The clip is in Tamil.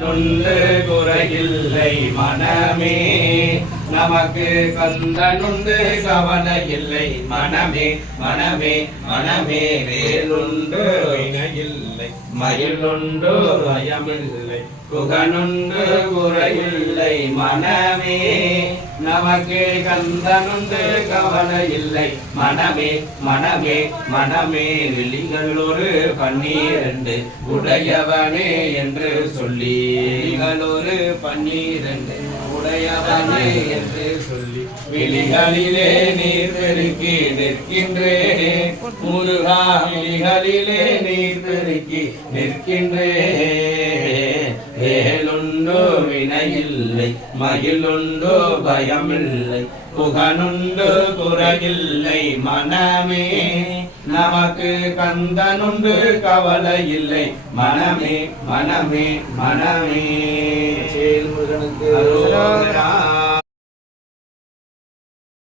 நுண்டு குறையில்லை மனமே நமக்கு கந்தனுண்டு கவலை இல்லை மனமே மனமே மனமே வேலுண்டு இணையில்லை மயிலுண்டு பயமில்லை குகனுண்டு குறையில்லை மனமே நமக்கு கந்தனுண்டு கவலை இல்லை மனமே மனமே மனமே விழிகள் ஒரு 12 உடையவனே என்று சொல்லி ஒரு 12 உடையவனே என்று சொல்லி விழிகளிலே நீர் பெருக்கி நிற்கின்றேன் முருகா விழிகளிலே நீர் பெருக்கி நிற்கின்றேன் வேலுண்டோ வினையில்லை மயிலுண்டோ பயமில்லை புகனுண்டு குறையில்லை மனமே நமக்கு கந்தனுண்டு கவலை இல்லை மனமே மனமே மனமே முருகனுக்கு